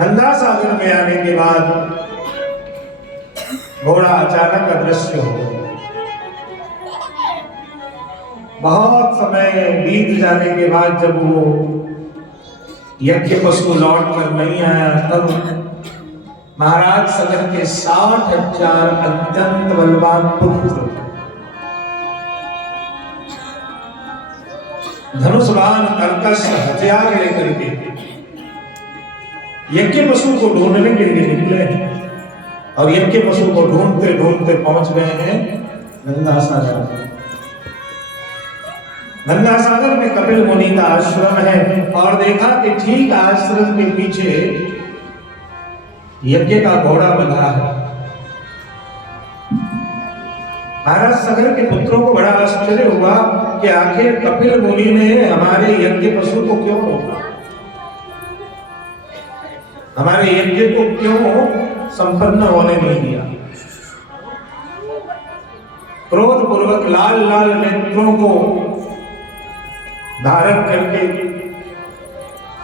गंगा सागर में आने के बाद घोड़ा अचानक अदृश्य हो गया। बहुत समय बीत जाने के बाद जब वो यज्ञ पशु लौट कर नहीं आया, तब महाराज सगर के 60,000 अत्यंत बलवान पुत्र धनुष्वान कर्कश हथियार लेकर के यज्ञ पशु को ढूंढने के लिए निकले और यज्ञ पशु को ढूंढते ढूंढते पहुंच गए हैं गंगा सागर। गंगा सागर में कपिल मुनि का आश्रम है और देखा कि ठीक आश्रम के पीछे यज्ञ का घोड़ा बंधा है। महाराज सगर के पुत्रों को बड़ा आश्चर्य हुआ कि आखिर कपिल मुनि ने हमारे यज्ञ पशु को क्यों रोका, हमारे यज्ञ को क्यों संपन्न होने नहीं दिया। क्रोध पूर्वक लाल लाल नेत्रों को धारण करके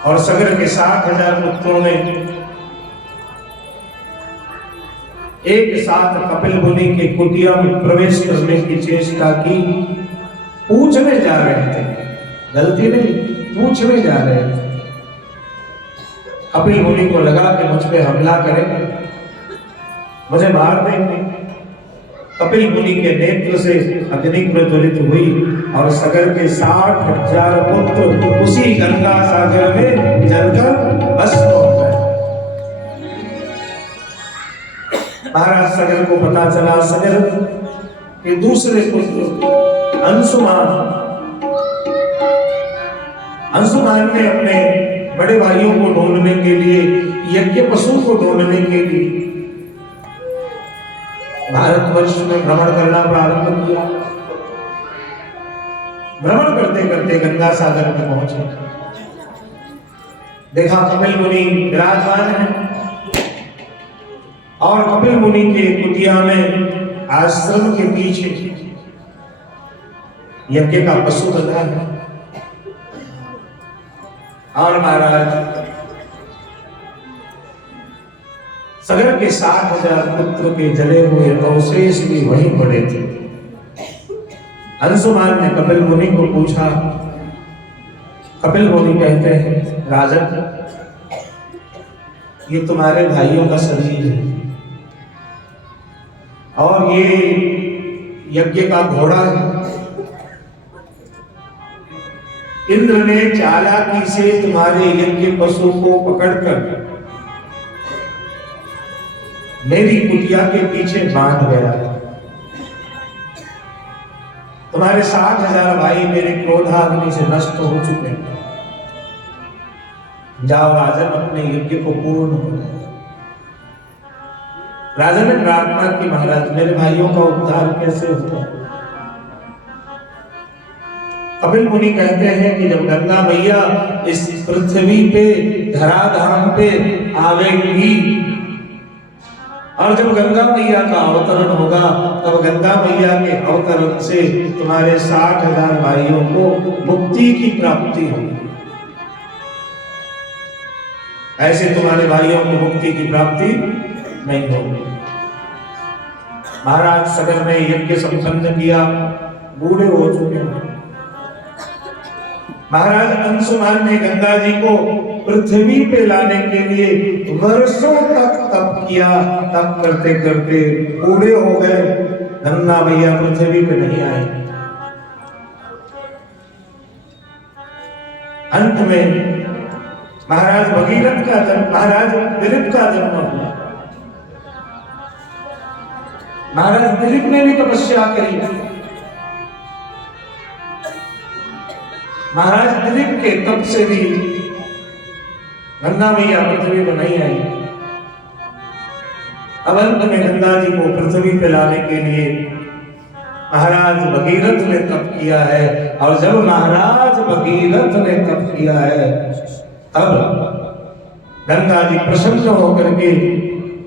और सगर के 60,000 पुत्रों ने एक साथ कपिल मुनि के कुटिया में प्रवेश करने की चेष्टा की। पूछने जा रहे थे, गलती नहीं, पूछने जा रहे थे। कपिल मुनि को लगा कि मुझ पे हमला करेंगे, मुझे मार देंगे। कपिल मुनि के नेत्र से अग्नि प्रज्वलित हुई और सगर के 60,000 पुत्र उसी गंगा सागर में जलकर भस्म हो गए। महाराज सगर को पता चला। सगर के दूसरे पुत्र अंशुमान ने अपने बड़े भाइयों को ढूंढने के लिए, यज्ञ पशु को ढूंढने के लिए भारतवर्ष में भ्रमण करना प्रारंभ किया। भ्रमण करते करते गंगा सागर में पहुंचे। देखा कपिल मुनि विराजमान है और कपिल मुनि के कुटिया में आश्रम के पीछे यज्ञ का पशु बंधा है। और महाराज सगर के 60,000 पुत्र के जले हुए अवशेष भी वहीं पड़े थे। अंशुमान ने कपिल मुनि को पूछा। कपिल मुनि कहते हैं, राजन, ये तुम्हारे भाइयों का शरीर है और ये यज्ञ का घोड़ा है। इंद्र ने चालाकी से तुम्हारे यज्ञ पशु को पकड़कर मेरी कुटिया के पीछे बांध गया। तुम्हारे 60,000 भाई मेरे क्रोधाग्नि से नष्ट हो चुके हैं। जाओ राजन, अपने यज्ञ को पूर्ण करो। राजन ने प्रार्थना की, महाराज मेरे भाइयों का उद्धार कैसे होगा। कपिल मुनि कहते हैं कि जब गंगा मैया इस पृथ्वी पे धराधाम पे आवेगी और जब गंगा मैया का अवतरण होगा, तब गंगा मैया के अवतरण से तुम्हारे 60,000 भाइयों को मुक्ति की प्राप्ति होगी। ऐसे तुम्हारे भाइयों को मुक्ति की प्राप्ति नहीं होगी। महाराज सगर ने यज्ञ संपन्न किया, बूढ़े हो चुके हैं। महाराज अंशुमान ने गंगा जी को पृथ्वी पे लाने के लिए वर्षों तक तप किया। तप करते करते बूढ़े हो गए। गंगा मैया पृथ्वी पे नहीं आई। अंत में महाराज भगीरथ का जन्म, महाराज दिलीप का जन्म हुआ। महाराज दिलीप ने भी तपस्या करी। महाराज दिलीप के तप से भी गंगा मैया पृथ्वी पर नहीं आई। अब अंत में गंगा जी को पृथ्वी पे लाने के लिए महाराज भगीरथ ने तप किया है। और जब महाराज भगीरथ ने तप किया है, तब गंगा जी प्रसन्न होकर के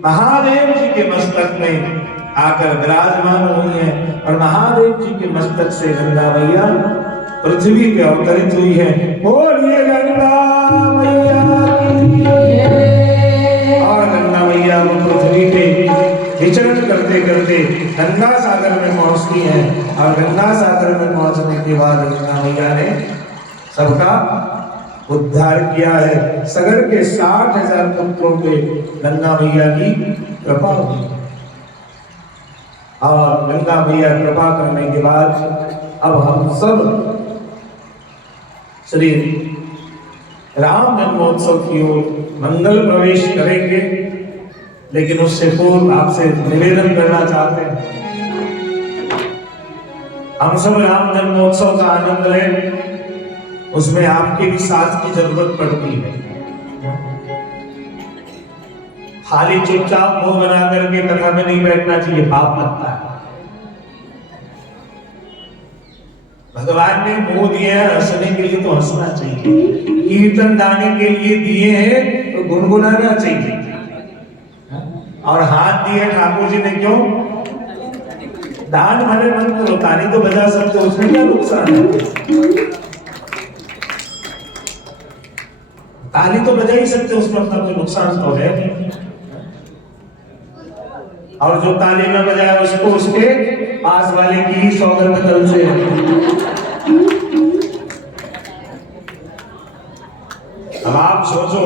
महादेव जी के मस्तक में आकर विराजमान हुई है और महादेव जी के मस्तक से गंगा मैया पृथ्वी पे अवतरित हुई है। बोलिए गंगा मैया की जय। करते करते गंगा सागर में पहुंचती हैं और गंगा सागर में पहुंचने के बाद गंगा मैया ने सबका उद्धार किया है। सगर के 60,000 पुत्रों पे गंगा मैया की कृपा हुई और गंगा मैया कृपा करने के बाद अब हम सब श्री राम जन्मोत्सव की ओर मंगल प्रवेश करेंगे। लेकिन उससे पूर्व आपसे निवेदन करना चाहते हैं, हम सब राम जन्मोत्सव का आनंद लें, उसमें आपके भी साथ की जरूरत पड़ती है। खाली चुपचाप मुंह बना करके कथा में नहीं बैठना चाहिए, पाप लगता है। भगवान ने मुंह दिए हैं हंसने के लिए तो हंसना चाहिए, कीर्तन गाने के लिए दिए हैं तो गुनगुनाना चाहिए। और हाथ दिए ठाकुर जी ने क्यों? दान भले मन करो, ताली तो बजा सकते हो, उसमें क्या नुकसान है? ताली तो बजा ही सकते हो, उसमें अपना कोई नुकसान तो है नहीं। और जो ताली में बजाया उसको उसके पास वाले की ही सौगंध कल से। अब आप सोचो,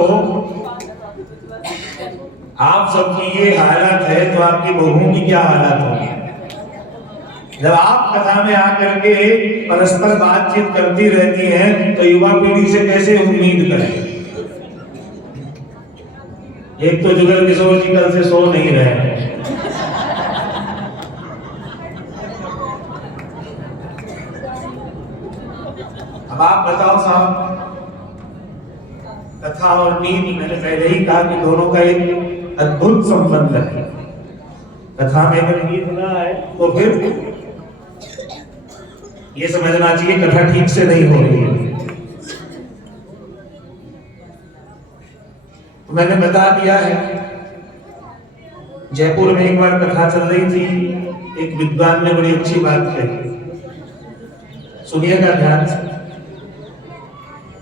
आप सबकी ये हालत है तो आपकी बहुओं की क्या हालत होगी? जब आप कथा में आकर के परस्पर बातचीत करती रहती हैं तो युवा पीढ़ी से कैसे उम्मीद करें? एक तो जुगल किशोर जी कल से सो नहीं रहे हैं। अब आप बताओ साहब, कथा और नींद, मैंने पहले ही कहा कि दोनों का एक अद्भुत संबंध है। कथा में अगर नींद ना आए तो फिर ये समझना चाहिए कथा ठीक से नहीं हो रही है। तो मैंने बता दिया है, जयपुर में एक बार कथा चल रही थी, एक विद्वान ने बड़ी अच्छी बात कही, सुनिएगा ध्यान से,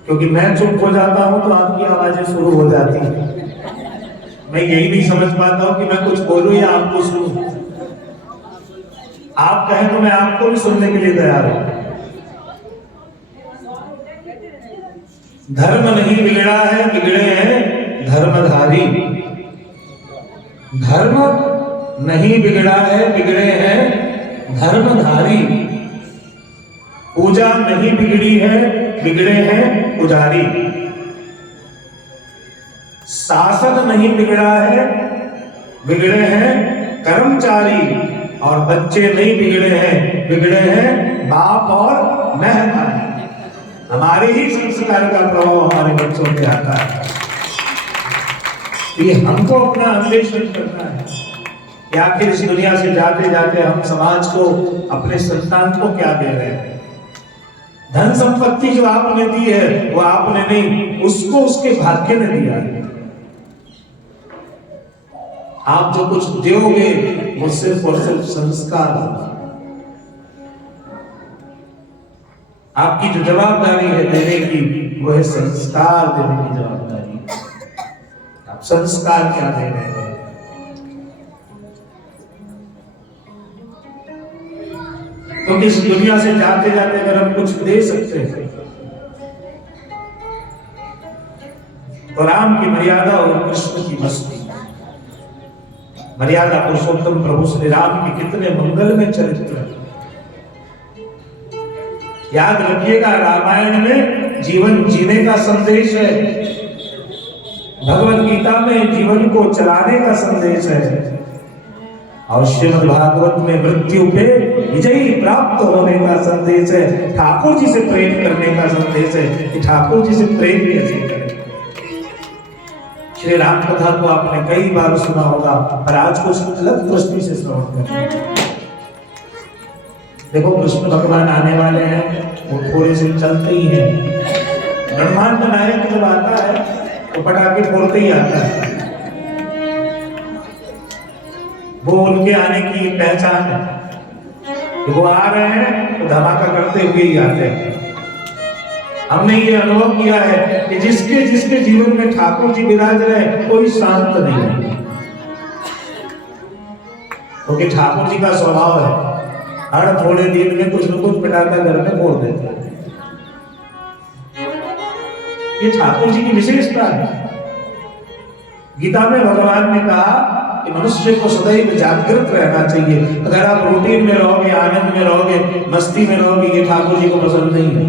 क्योंकि मैं चुप हो जाता हूं तो आपकी आवाजें शुरू हो जाती हैं। मैं यही नहीं समझ पाता हूं कि मैं कुछ बोलूं या आपको सुनूं। आप कहें तो मैं आपको भी सुनने के लिए तैयार हूं। धर्म नहीं बिगड़ा है, बिगड़े हैं धर्मधारी। धर्म नहीं बिगड़ा है, बिगड़े हैं धर्मधारी। पूजा नहीं बिगड़ी है, बिगड़े हैं पुजारी। शासन नहीं बिगड़ा है, बिगड़े हैं कर्मचारी। और बच्चे नहीं बिगड़े हैं, बिगड़े हैं बाप और महतारी। हमारे ही संस्कार का प्रभाव हमारे बच्चों पे आता है। ये हमको अपना अन्वेषण करना है कि आखिर इस दुनिया से जाते जाते हम समाज को, अपने संतान को क्या दे रहे हैं। धन संपत्ति जो आपने दी है वो आपने नहीं, उसको उसके भाग्य ने दिया है। आप जो कुछ दोगे वो सिर्फ और सिर्फ संस्कार होगा। आपकी जो जवाबदारी है देने की, वो है संस्कार देने की जवाबदारी। आप संस्कार क्या दे रहे हैं? तो इस दुनिया से जाते जाते अगर हम कुछ दे सकते हैं तो राम की मर्यादा और कृष्ण की मस्ती। मर्यादा पुरुषोत्तम प्रभु श्री राम के कितने मंगलमय चरित्र हैं। याद रखिएगा, रामायण में जीवन जीने का संदेश है, भगवत गीता में जीवन को चलाने का संदेश है, और श्रीमद् भागवत में मृत्यु पे विजयी प्राप्त होने का संदेश है। ठाकुर जी से प्रेम करने का संदेश है कि ठाकुर जी से प्रेम कैसे करें। श्री राम कथा को आपने कई बार सुना होगा, पर आज कुछ अलग दृष्टि से श्रवण करें। देखो, कृष्ण भगवान आने वाले हैं, वो थोड़े से चलते ही हैं। ब्रह्मांड नायक जब आता है तो पटाखे फोड़ते ही आता है। वो उनके आने की पहचान है कि वो आ रहे हैं तो धमाका करते हुए ही आते हैं। हमने ये अनुभव किया है कि जिसके जिसके जीवन में ठाकुर जी विराज रहे, कोई शांत नहीं है। क्योंकि ठाकुर जी का स्वभाव है हर थोड़े दिन में कुछ न कुछ पटाखा घर में फोड़ देते हैं। ये ठाकुर जी की विशेषता है। गीता में भगवान ने कहा कि मनुष्य को सदैव जागृत रहना चाहिए। अगर आप रूटीन में रहोगे, आनंद में रहोगे, मस्ती में रहोगे, ये ठाकुर जी को पसंद नहीं है।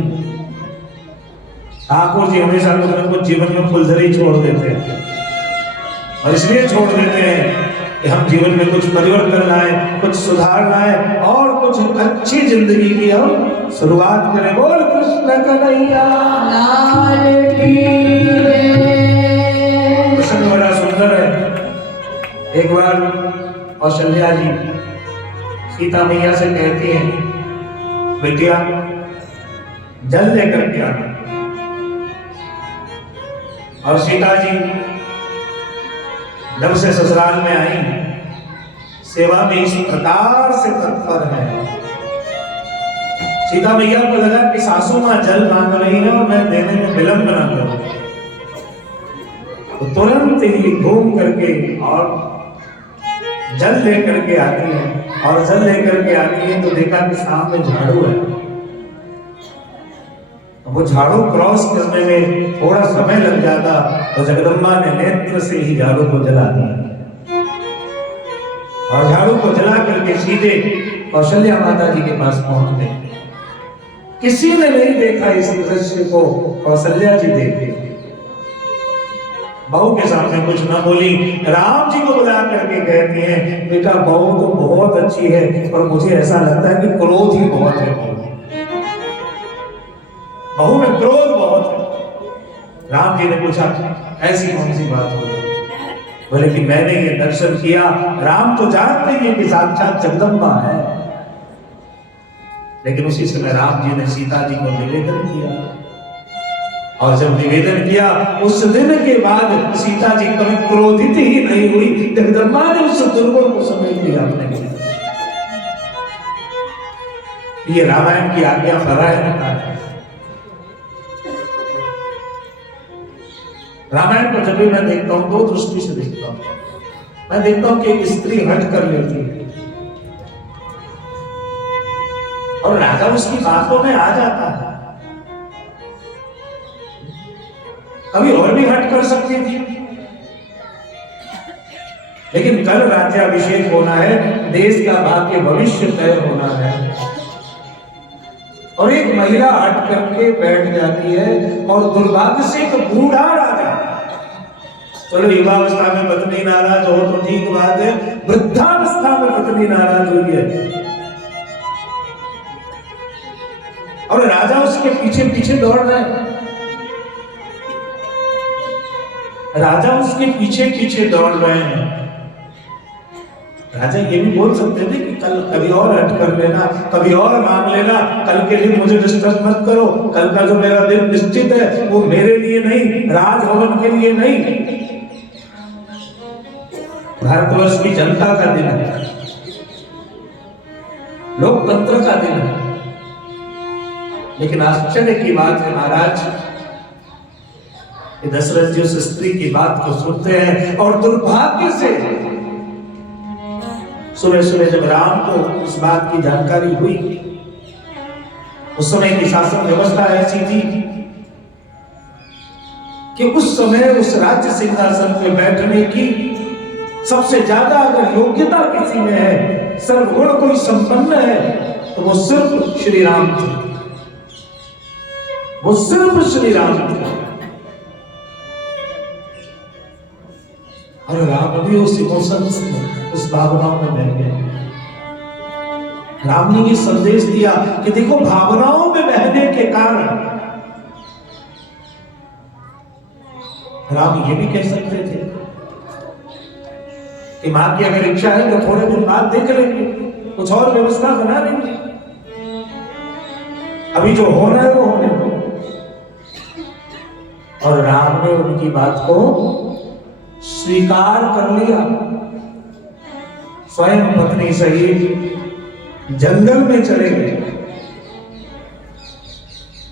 ठाकुर जी हमेशा कुछ न कुछ जीवन में फुलझड़ी छोड़ देते हैं, और इसलिए छोड़ देते हैं कि हम जीवन में कुछ परिवर्तन लाए, कुछ सुधार लाए और कुछ अच्छी जिंदगी की हम शुरुआत करें। बोल कृष्ण कन्हैया लाल की जय। प्रसंग बड़ा सुंदर है। एक बार कौशल्या जी सीता मैया से कहती हैं, बेटिया जल लेकर के आना। और सीता जी जब से ससुराल में आई, सेवा में इस प्रकार से तत्पर है। सीता मैया को लगा कि सासू मां जल मांग रही है और मैं देने में विलंब न करूं, तो तुरंत ही घूम करके और जल लेकर के आती है। और जल लेकर के आती है तो देखा कि सामने झाड़ू है। वो झाड़ू क्रॉस करने में थोड़ा समय लग जाता, तो जगदम्बा ने नेत्र से ही झाड़ू को जला दिया और झाड़ू को जला करके सीधे कौशल्या माता जी के पास पहुंच गए। किसी ने नहीं देखा इस दृश्य को, कौशल्या जी देखी। बहू के सामने कुछ न बोली। राम जी को बुला करके कहती हैं, बेटा बहू तो बहुत अच्छी है, पर मुझे ऐसा लगता है कि क्रोध ही बहुत है। बहू में क्रोध बहुत है। राम जी ने पूछा, ऐसी कौन सी बात हो? बोले कि मैंने ये दर्शन किया। राम तो जानते हैं कि साक्षात जगदम्बा है, लेकिन उसी समय राम जी ने सीता जी को निवेदन किया, और जब निवेदन किया उस दिन के बाद सीता जी कभी क्रोधित ही नहीं हुई। जगदम्बा ने उस दुर्गुण को समझ लिया अपने। ये रामायण की आज्ञा परायणता है। रामायण को जब भी मैं देखता हूं दो दृष्टि से देखता हूं। मैं देखता हूं कि एक स्त्री हट कर लेती है और राजा उसकी बातों में आ जाता है। कभी और भी हट कर सकती थी, लेकिन कल राज्याभिषेक होना है, देश का भाग्य भविष्य तय होना है, और एक महिला हट करके बैठ जाती है। और दुर्भाग्य से एक बूढ़ा राजा, चलो युवावस्था में पत्नी नाराज हो तो ठीक बात है, वृद्धावस्था में पत्नी नाराज हुई है और राजा उसके पीछे पीछे दौड़ रहे हैं। राजा उसके पीछे पीछे दौड़ रहे हैं। राजा ये भी बोल सकते थे कि कल कभी और हट कर लेना, कभी और मांग लेना, कल के लिए मुझे डिस्टर्ब मत करो, कल का जो मेरा दिन निश्चित है वो मेरे लिए नहीं, राजभवन के लिए नहीं, भारतवर्ष की जनता का दिन है, लोकतंत्र का दिन है। लेकिन आश्चर्य की बात है महाराज, दशरथ जी उस स्त्री की बात को सुनते हैं और दुर्भाग्य से सुबह सुबह जब राम को इस बात की जानकारी हुई, उस समय की शासन व्यवस्था ऐसी थी कि उस समय उस राज्य सिंहासन पे बैठने की सबसे ज्यादा अगर योग्यता किसी में है, सर्वगुण कोई संपन्न है, तो वो सिर्फ श्री राम थे, वो सिर्फ श्री राम थे। और राम भी उस इमोशंस में, उस भावनाओं में बह गए। राम ने ये संदेश दिया कि देखो, भावनाओं में बहने के कारण राम ये भी कह सकते थे कि मां की अगर इच्छा है तो थोड़े दिन बाद देख लेंगे, कुछ और व्यवस्था बना लेंगे, अभी जो होना है वो होने दो। और राम ने उनकी बात को स्वीकार कर लिया। स्वयं पत्नी सहित जंगल में चले गए।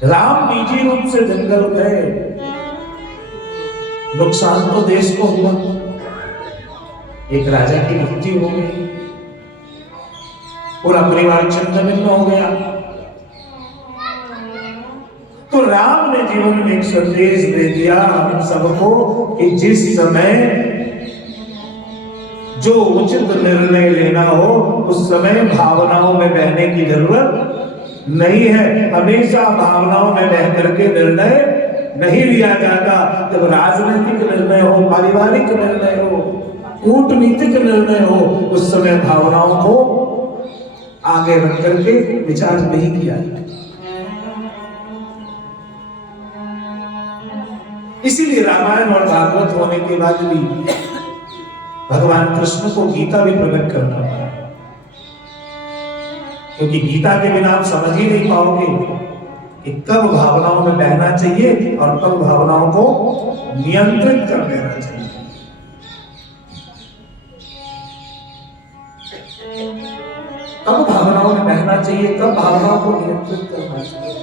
राम निजी रूप से जंगल गए, नुकसान तो देश को हुआ, एक राजा की मृत्यु हो गई, पूरा परिवार छिन्न भिन्न हो गया। तो राम ने जीवन में एक संदेश दे दिया हम सबको कि जिस समय जो उचित निर्णय लेना हो उस समय भावनाओं में बहने की जरूरत नहीं है। हमेशा भावनाओं में बह करके निर्णय नहीं लिया जाता। जब राजनीतिक निर्णय हो, पारिवारिक निर्णय हो, कूटनीतिक निर्णय हो, उस समय भावनाओं को आगे रख करके विचार नहीं किया जाता। इसीलिए रामायण और भागवत होने के बाद भी भगवान कृष्ण को गीता भी प्रकट करना पड़ा, क्योंकि गीता के बिना आप समझ ही नहीं पाओगे कि कब भावनाओं में बहना चाहिए और कब भावनाओं को नियंत्रित कर देना चाहिए। कब भावनाओं में बहना चाहिए, कब भावनाओं को नियंत्रित करना चाहिए।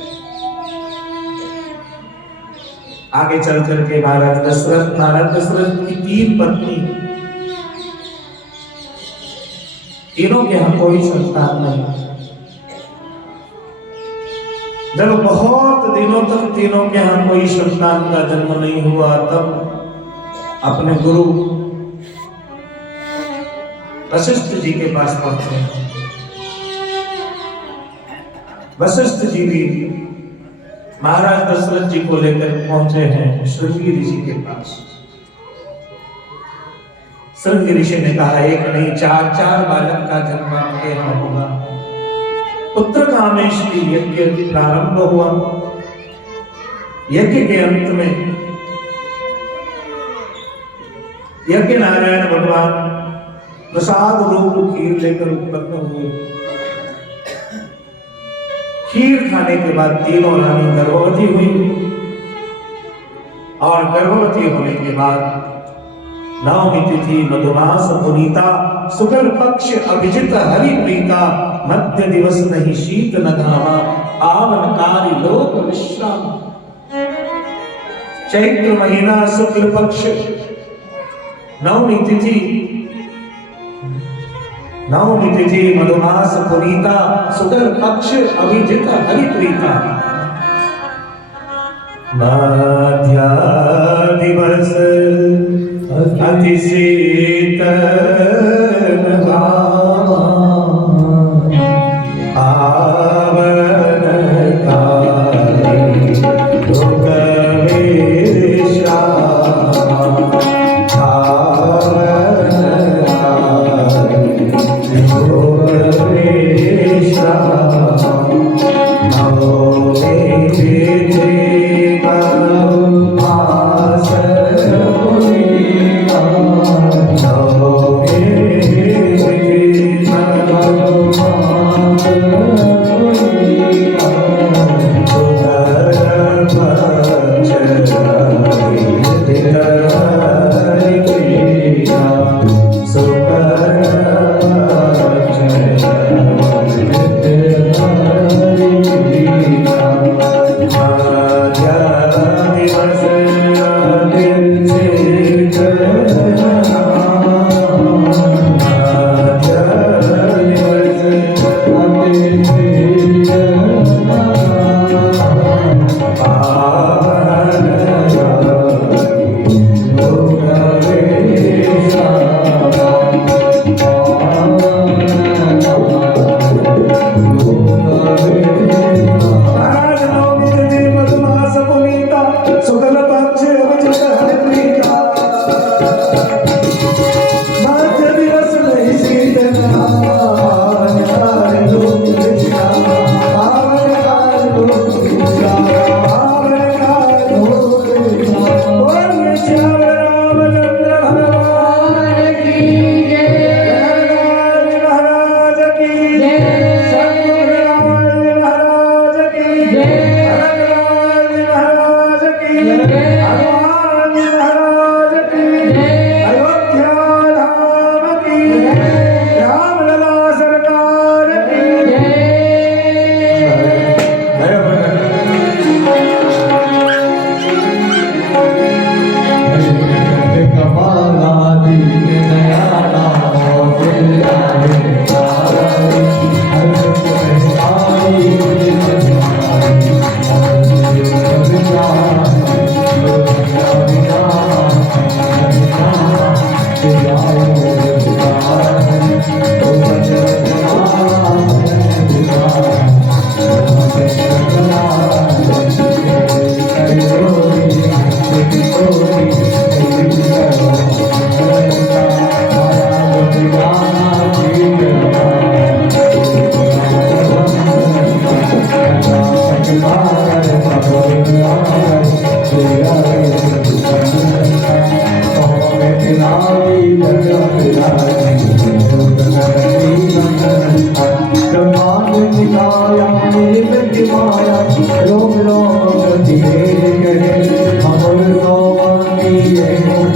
आगे चल करके महाराज दशरथ की 3 पत्नी, तीनों के यहाँ कोई संतान नहीं। जब बहुत दिनों तक तीनों के यहाँ कोई संतान का जन्म नहीं हुआ, तब अपने गुरु वशिष्ठ जी के पास पहुंचे। वशिष्ठ जी भी महाराज दशरथ जी को लेकर पहुंचे हैं श्रृंगी ऋषि के पास। श्रृंगी ऋषि ने कहा, एक नहीं 4 बालक का जन्म आपके यहाँ होगा। पुत्र कामेश की यज्ञ प्रारंभ हुआ। यज्ञ के अंत में यज्ञ नारायण भगवान प्रसाद रूप खीर लेकर उत्पन्न हुए। खीर खाने के बाद तीनों रानी गर्भवती हुई और गर्भवती होने के बाद 9वीं तिथि मधुमास पुनीता, शुक्ल पक्ष अभिजित हरि प्रीता, मध्य दिवस नहीं शीत न घामा, पावनकारी लोक विश्राम। चैत्र महीना शुक्ल पक्ष 9वीं तिथि मधुमास पुनीता, शुक्ल पक्ष अभिजित हरि प्रीता। मध्य दिवस अति शीतल घामा, पावन कारी लोक विश्राम।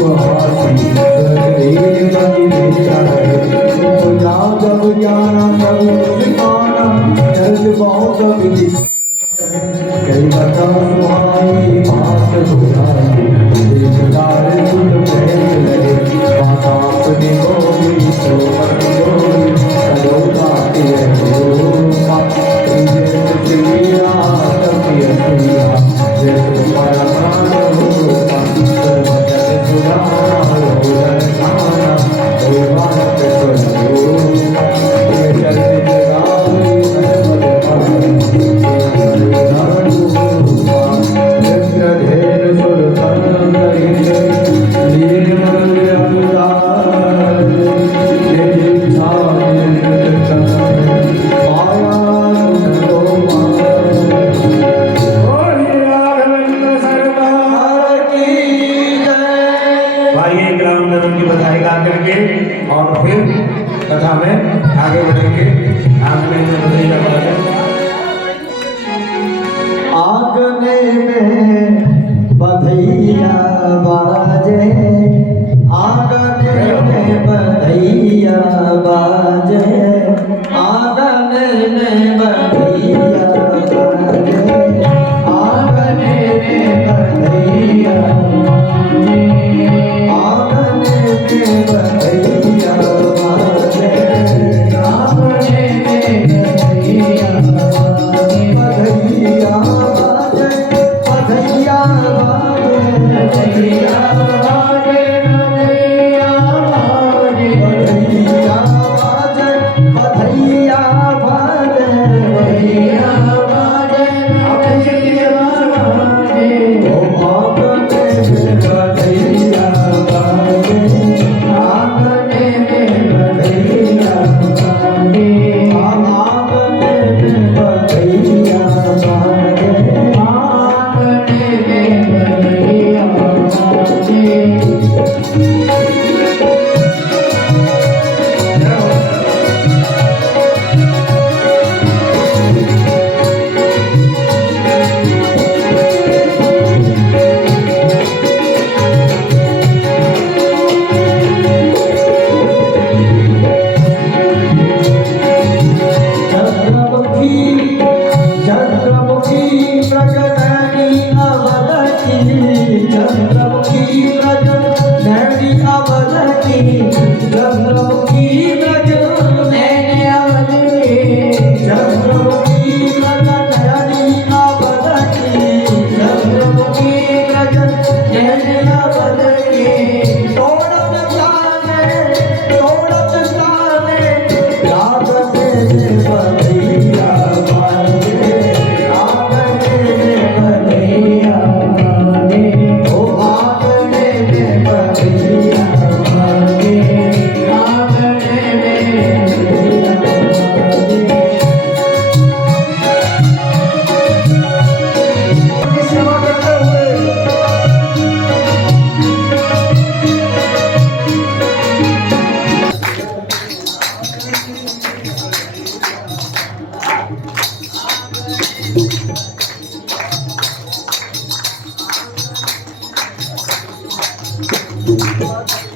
उपहासी शरीर बनी देता है उपजा जब ज्ञाना तब सिखाना जल बहुत विधि कई बता सुहाई बात बुझाई देखदार सुन प्रेम लगे माता अपनी गोरी सो मन गोरी करो बात है रोका जैसे चिड़िया तभी असुरिया जैसे मारा प्राण होता सर्वजन सुधारा रोदन खाना भगवान पे सुनो ये चलते जगावे सर्वद और फिर कथा में आगे बढ़ेंगे। आगने में बधाइयाँ बाजे, आंगने में बधैया बाजे, आंगने में बधैया बाजे, आंगने में बधैया बाजे, आंगने में बधैया बाजे, आंगने में बधैया बाजे, बधैया बाजे, बधैया बढ़ेंगे।